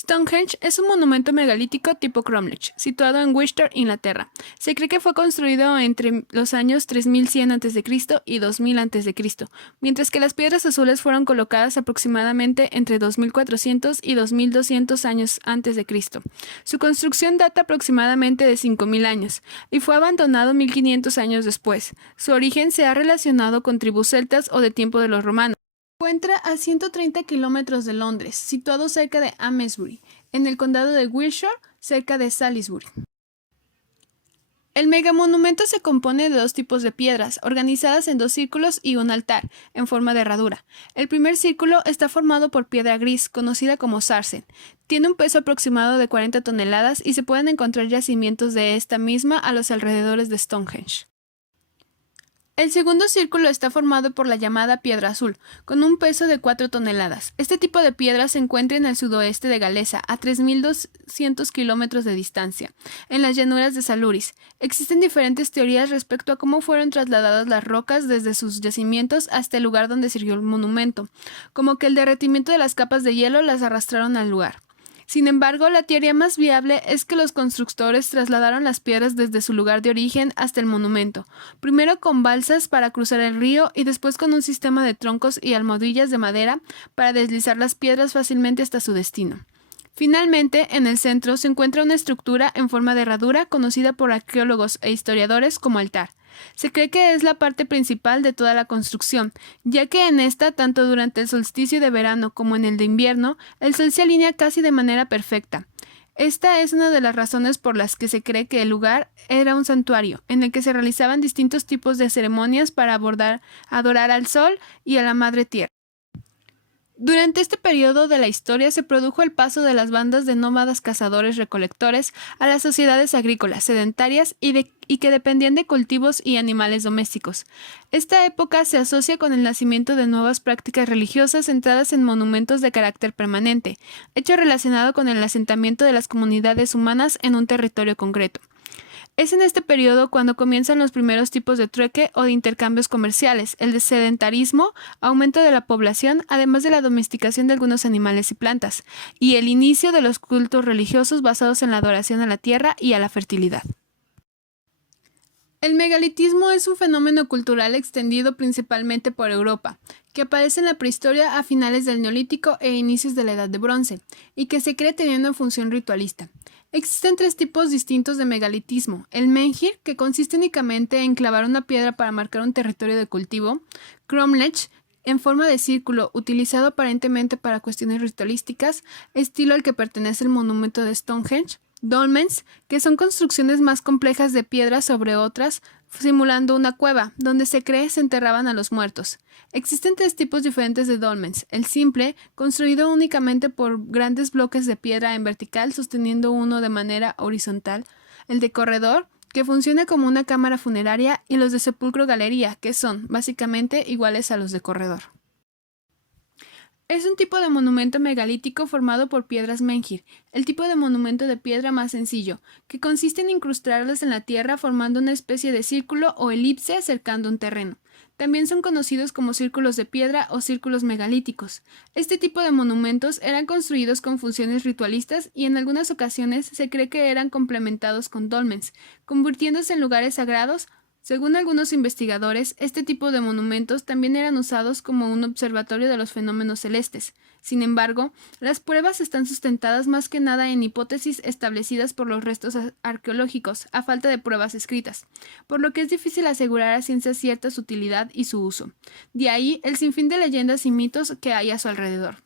Stonehenge es un monumento megalítico tipo Cromlech, situado en Worcester, Inglaterra. Se cree que fue construido entre los años 3100 a.C. y 2000 a.C., mientras que las piedras azules fueron colocadas aproximadamente entre 2400 y 2200 años antes de Cristo. Su construcción data aproximadamente de 5000 años y fue abandonado 1500 años después. Su origen se ha relacionado con tribus celtas o de tiempo de los romanos. Se encuentra a 130 kilómetros de Londres, situado cerca de Amesbury, en el condado de Wiltshire, cerca de Salisbury. El megamonumento se compone de dos tipos de piedras, organizadas en dos círculos y un altar, en forma de herradura. El primer círculo está formado por piedra gris, conocida como sarsen. Tiene un peso aproximado de 40 toneladas y se pueden encontrar yacimientos de esta misma a los alrededores de Stonehenge. El segundo círculo está formado por la llamada piedra azul, con un peso de 4 toneladas. Este tipo de piedra se encuentra en el sudoeste de Galesa, a 3.200 kilómetros de distancia, en las llanuras de Saluris. Existen diferentes teorías respecto a cómo fueron trasladadas las rocas desde sus yacimientos hasta el lugar donde sirvió el monumento, como que el derretimiento de las capas de hielo las arrastraron al lugar. Sin embargo, la teoría más viable es que los constructores trasladaron las piedras desde su lugar de origen hasta el monumento, primero con balsas para cruzar el río y después con un sistema de troncos y almohadillas de madera para deslizar las piedras fácilmente hasta su destino. Finalmente, en el centro se encuentra una estructura en forma de herradura conocida por arqueólogos e historiadores como altar. Se cree que es la parte principal de toda la construcción, ya que en esta, tanto durante el solsticio de verano como en el de invierno, el sol se alinea casi de manera perfecta. Esta es una de las razones por las que se cree que el lugar era un santuario, en el que se realizaban distintos tipos de ceremonias para adorar al sol y a la madre tierra. Durante este periodo de la historia se produjo el paso de las bandas de nómadas cazadores-recolectores a las sociedades agrícolas, sedentarias y que dependían de cultivos y animales domésticos. Esta época se asocia con el nacimiento de nuevas prácticas religiosas centradas en monumentos de carácter permanente, hecho relacionado con el asentamiento de las comunidades humanas en un territorio concreto. Es en este periodo cuando comienzan los primeros tipos de trueque o de intercambios comerciales, el de sedentarismo, aumento de la población, además de la domesticación de algunos animales y plantas, y el inicio de los cultos religiosos basados en la adoración a la tierra y a la fertilidad. El megalitismo es un fenómeno cultural extendido principalmente por Europa, que aparece en la prehistoria a finales del Neolítico e inicios de la Edad de Bronce, y que se cree teniendo una función ritualista. Existen tres tipos distintos de megalitismo: el menhir, que consiste únicamente en clavar una piedra para marcar un territorio de cultivo; cromlech, en forma de círculo, utilizado aparentemente para cuestiones ritualísticas, estilo al que pertenece el monumento de Stonehenge; dolmens, que son construcciones más complejas de piedra sobre otras, simulando una cueva, donde se cree se enterraban a los muertos. Existen tres tipos diferentes de dolmens: el simple, construido únicamente por grandes bloques de piedra en vertical sosteniendo uno de manera horizontal; el de corredor, que funciona como una cámara funeraria; y los de sepulcro-galería, que son, básicamente, iguales a los de corredor. Es un tipo de monumento megalítico formado por piedras menhir, el tipo de monumento de piedra más sencillo, que consiste en incrustarlas en la tierra formando una especie de círculo o elipse cercando un terreno. También son conocidos como círculos de piedra o círculos megalíticos. Este tipo de monumentos eran construidos con funciones ritualistas y en algunas ocasiones se cree que eran complementados con dolmens, convirtiéndose en lugares sagrados. Según algunos investigadores, este tipo de monumentos también eran usados como un observatorio de los fenómenos celestes. Sin embargo, las pruebas están sustentadas más que nada en hipótesis establecidas por los restos arqueológicos, a falta de pruebas escritas, por lo que es difícil asegurar a ciencia cierta su utilidad y su uso. De ahí el sinfín de leyendas y mitos que hay a su alrededor.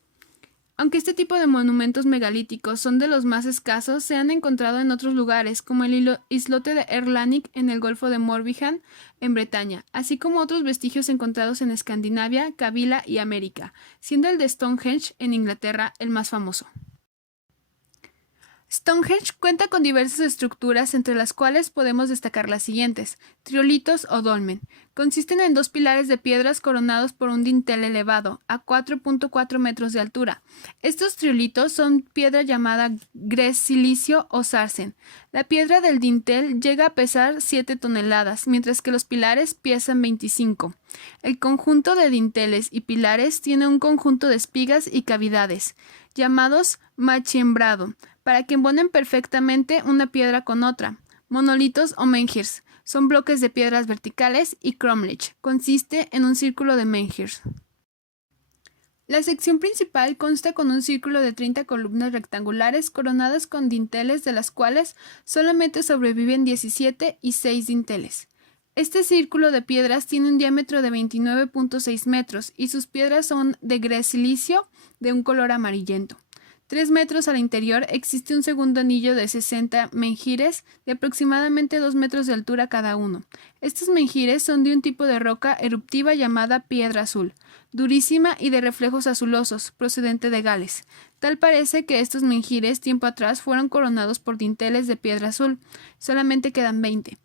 Aunque este tipo de monumentos megalíticos son de los más escasos, se han encontrado en otros lugares, como el islote de Erlanik en el Golfo de Morbihan, en Bretaña, así como otros vestigios encontrados en Escandinavia, Kabila y América, siendo el de Stonehenge, en Inglaterra, el más famoso. Stonehenge cuenta con diversas estructuras, entre las cuales podemos destacar las siguientes: triolitos o dolmen. Consisten en dos pilares de piedras coronados por un dintel elevado, a 4.4 metros de altura. Estos triolitos son piedra llamada gres silicio o sarsen. La piedra del dintel llega a pesar 7 toneladas, mientras que los pilares pesan 25. El conjunto de dinteles y pilares tiene un conjunto de espigas y cavidades, llamados machiembrado, para que embonen perfectamente una piedra con otra. Monolitos o menhirs son bloques de piedras verticales y cromlech consiste en un círculo de menhirs. La sección principal consta con un círculo de 30 columnas rectangulares coronadas con dinteles, de las cuales solamente sobreviven 17 y 6 dinteles. Este círculo de piedras tiene un diámetro de 29.6 metros y sus piedras son de gres silicio de un color amarillento. 3 metros al interior existe un segundo anillo de 60 menhires de aproximadamente 2 metros de altura cada uno. Estos menhires son de un tipo de roca eruptiva llamada piedra azul, durísima y de reflejos azulosos, procedente de Gales. Tal parece que estos menhires tiempo atrás fueron coronados por dinteles de piedra azul. Solamente quedan 20.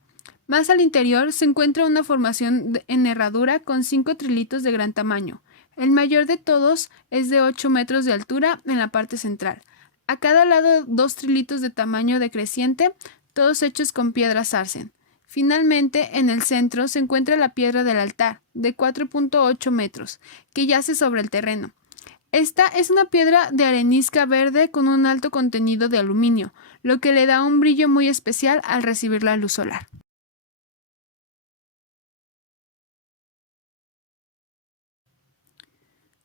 Más al interior se encuentra una formación en herradura con 5 trilitos de gran tamaño. El mayor de todos es de 8 metros de altura en la parte central. A cada lado 2 trilitos de tamaño decreciente, todos hechos con piedra sarsen. Finalmente, en el centro se encuentra la piedra del altar, de 4.8 metros, que yace sobre el terreno. Esta es una piedra de arenisca verde con un alto contenido de aluminio, lo que le da un brillo muy especial al recibir la luz solar.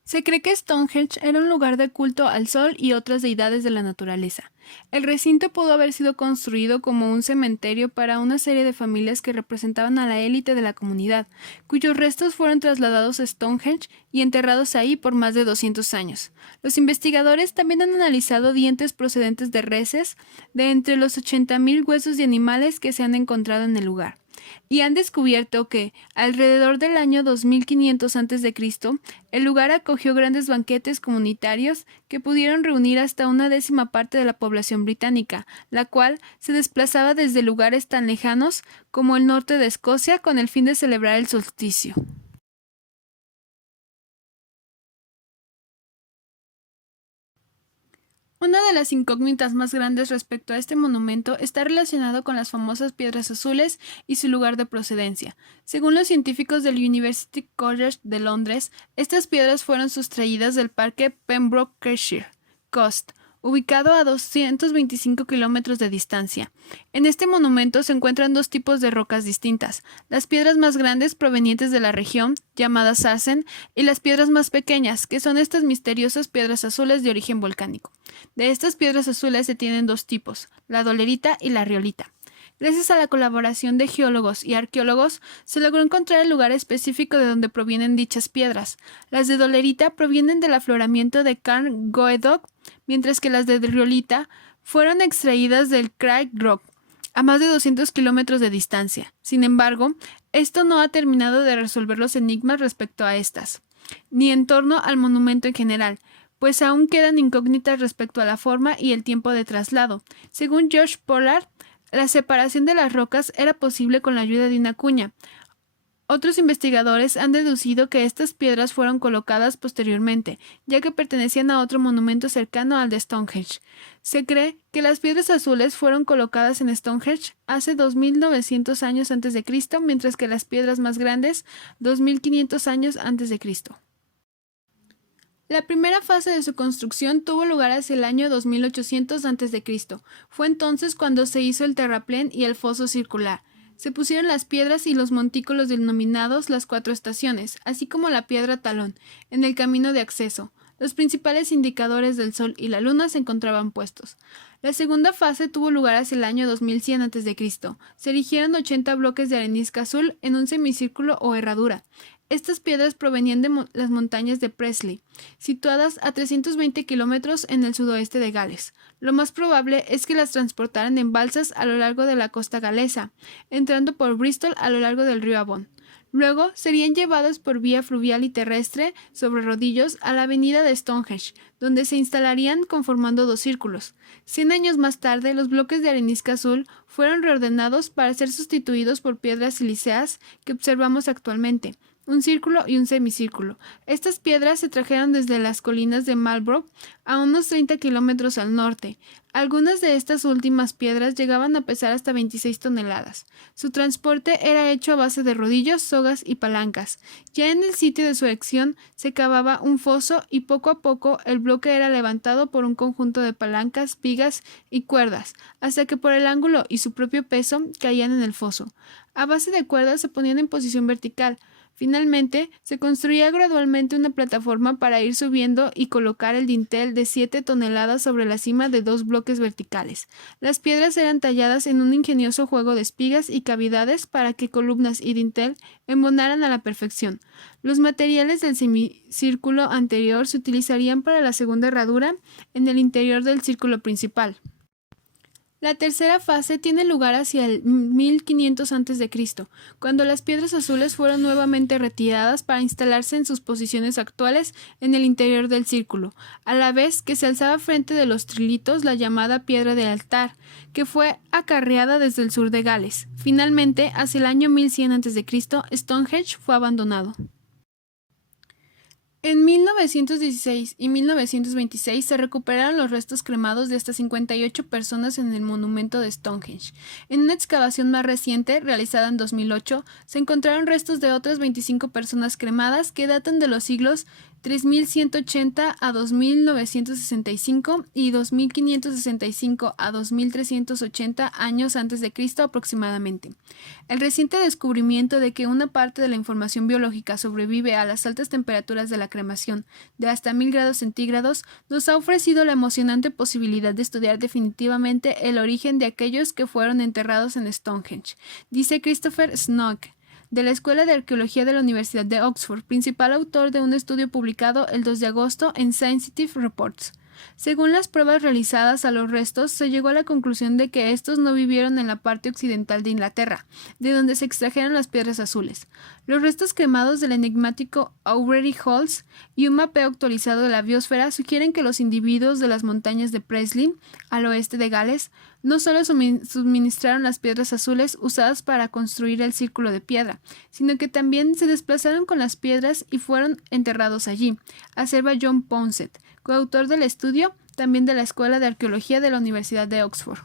Se cree que Stonehenge era un lugar de culto al sol y otras deidades de la naturaleza. El recinto pudo haber sido construido como un cementerio para una serie de familias que representaban a la élite de la comunidad, cuyos restos fueron trasladados a Stonehenge y enterrados ahí por más de 200 años. Los investigadores también han analizado dientes procedentes de reses de entre los 80.000 huesos de animales que se han encontrado en el lugar, y han descubierto que, alrededor del año 2500 a.C., el lugar acogió grandes banquetes comunitarios que pudieron reunir hasta una 10ª parte de la población británica, la cual se desplazaba desde lugares tan lejanos como el norte de Escocia con el fin de celebrar el solsticio. Una de las incógnitas más grandes respecto a este monumento está relacionado con las famosas piedras azules y su lugar de procedencia. Según los científicos del University College de Londres, estas piedras fueron sustraídas del parque Pembrokeshire Coast, ubicado a 225 kilómetros de distancia. En este monumento se encuentran dos tipos de rocas distintas: las piedras más grandes provenientes de la región, llamadas sarsen, y las piedras más pequeñas, que son estas misteriosas piedras azules de origen volcánico. De estas piedras azules se tienen dos tipos, la dolerita y la riolita. Gracias a la colaboración de geólogos y arqueólogos, se logró encontrar el lugar específico de donde provienen dichas piedras. Las de dolerita provienen del afloramiento de Carn Goedog, mientras que las de riolita fueron extraídas del Craig Rock, a más de 200 kilómetros de distancia. Sin embargo, esto no ha terminado de resolver los enigmas respecto a estas, ni en torno al monumento en general, pues aún quedan incógnitas respecto a la forma y el tiempo de traslado. Según Josh Pollard, la separación de las rocas era posible con la ayuda de una cuña. Otros investigadores han deducido que estas piedras fueron colocadas posteriormente, ya que pertenecían a otro monumento cercano al de Stonehenge. Se cree que las piedras azules fueron colocadas en Stonehenge hace 2900 años antes de Cristo, mientras que las piedras más grandes 2500 años antes de Cristo. La primera fase de su construcción tuvo lugar hacia el año 2800 a.C. Fue entonces cuando se hizo el terraplén y el foso circular. Se pusieron las piedras y los montículos denominados las 4 estaciones, así como la piedra talón, en el camino de acceso. Los principales indicadores del Sol y la Luna se encontraban puestos. La segunda fase tuvo lugar hacia el año 2100 a.C. Se erigieron 80 bloques de arenisca azul en un semicírculo o herradura. Estas piedras provenían de las montañas de Presley, situadas a 320 kilómetros en el sudoeste de Gales. Lo más probable es que las transportaran en balsas a lo largo de la costa galesa, entrando por Bristol a lo largo del río Avon. Luego serían llevados por vía fluvial y terrestre sobre rodillos a la avenida de Stonehenge, donde se instalarían conformando 2 círculos. 100 años más tarde, los bloques de arenisca azul fueron reordenados para ser sustituidos por piedras silíceas que observamos actualmente, un círculo y un semicírculo. Estas piedras se trajeron desde las colinas de Marlborough a unos 30 kilómetros al norte. Algunas de estas últimas piedras llegaban a pesar hasta 26 toneladas. Su transporte era hecho a base de rodillos, sogas y palancas. Ya en el sitio de su erección se cavaba un foso y poco a poco el bloque era levantado por un conjunto de palancas, vigas y cuerdas, hasta que por el ángulo y su propio peso caían en el foso. A base de cuerdas se ponían en posición vertical. Finalmente, se construía gradualmente una plataforma para ir subiendo y colocar el dintel de 7 toneladas sobre la cima de 2 bloques verticales. Las piedras eran talladas en un ingenioso juego de espigas y cavidades para que columnas y dintel embonaran a la perfección. Los materiales del semicírculo anterior se utilizarían para la segunda herradura en el interior del círculo principal. La tercera fase tiene lugar hacia el 1500 a.C., cuando las piedras azules fueron nuevamente retiradas para instalarse en sus posiciones actuales en el interior del círculo, a la vez que se alzaba frente de los trilitos la llamada piedra del altar, que fue acarreada desde el sur de Gales. Finalmente, hacia el año 1100 a.C., Stonehenge fue abandonado. En 1916 y 1926 se recuperaron los restos cremados de hasta 58 personas en el monumento de Stonehenge. En una excavación más reciente, realizada en 2008, se encontraron restos de otras 25 personas cremadas que datan de los siglos 3180 a 2965 y 2565 a 2380 años antes de Cristo aproximadamente. El reciente descubrimiento de que una parte de la información biológica sobrevive a las altas temperaturas de la cremación de hasta 1000 grados centígrados nos ha ofrecido la emocionante posibilidad de estudiar definitivamente el origen de aquellos que fueron enterrados en Stonehenge, dice Christopher Snook, de la Escuela de Arqueología de la Universidad de Oxford, principal autor de un estudio publicado el 2 de agosto en Scientific Reports. Según las pruebas realizadas a los restos, se llegó a la conclusión de que estos no vivieron en la parte occidental de Inglaterra, de donde se extrajeron las piedras azules. Los restos cremados del enigmático Aubrey Halls y un mapeo actualizado de la biosfera sugieren que los individuos de las montañas de Presley, al oeste de Gales, no solo suministraron las piedras azules usadas para construir el círculo de piedra, sino que también se desplazaron con las piedras y fueron enterrados allí, asevera John Pouncett, coautor del estudio, también de la Escuela de Arqueología de la Universidad de Oxford.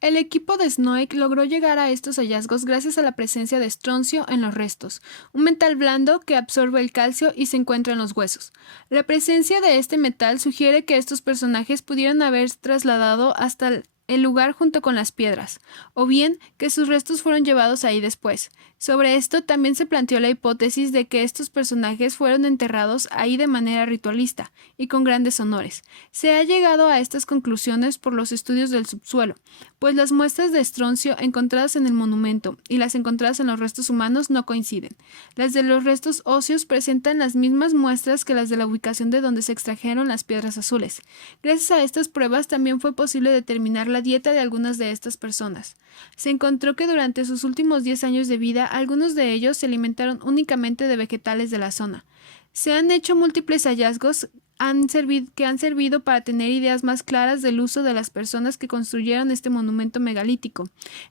El equipo de Snoek logró llegar a estos hallazgos gracias a la presencia de estroncio en los restos, un metal blando que absorbe el calcio y se encuentra en los huesos. La presencia de este metal sugiere que estos personajes pudieron haber trasladado hasta el lugar junto con las piedras, o bien que sus restos fueron llevados ahí después. Sobre esto también se planteó la hipótesis de que estos personajes fueron enterrados ahí de manera ritualista y con grandes honores. Se ha llegado a estas conclusiones por los estudios del subsuelo, pues las muestras de estroncio encontradas en el monumento y las encontradas en los restos humanos no coinciden. Las de los restos óseos presentan las mismas muestras que las de la ubicación de donde se extrajeron las piedras azules. Gracias a estas pruebas también fue posible determinar la dieta de algunas de estas personas. Se encontró que durante sus últimos 10 años de vida, algunos de ellos se alimentaron únicamente de vegetales de la zona. Se han hecho múltiples hallazgos que han servido para tener ideas más claras del uso de las personas que construyeron este monumento megalítico.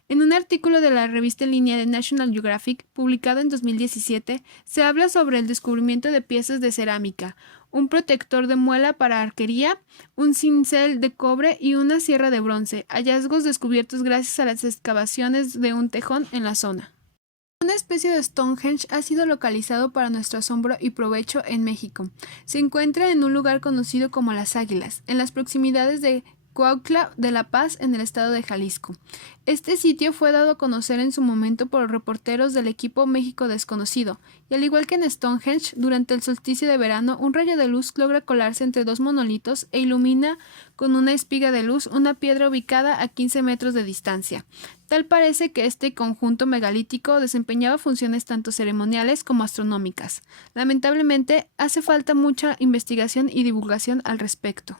En un artículo de la revista en línea de National Geographic, publicado en 2017, se habla sobre el descubrimiento de piezas de cerámica, un protector de muela para arquería, un cincel de cobre y una sierra de bronce, hallazgos descubiertos gracias a las excavaciones de un tejón en la zona. Una especie de Stonehenge ha sido localizado para nuestro asombro y provecho en México. Se encuentra en un lugar conocido como Las Águilas, en las proximidades de Cuautla de la Paz, en el estado de Jalisco. Este sitio fue dado a conocer en su momento por reporteros del equipo México Desconocido, y al igual que en Stonehenge, durante el solsticio de verano, un rayo de luz logra colarse entre 2 monolitos e ilumina con una espiga de luz una piedra ubicada a 15 metros de distancia. Tal parece que este conjunto megalítico desempeñaba funciones tanto ceremoniales como astronómicas. Lamentablemente, hace falta mucha investigación y divulgación al respecto.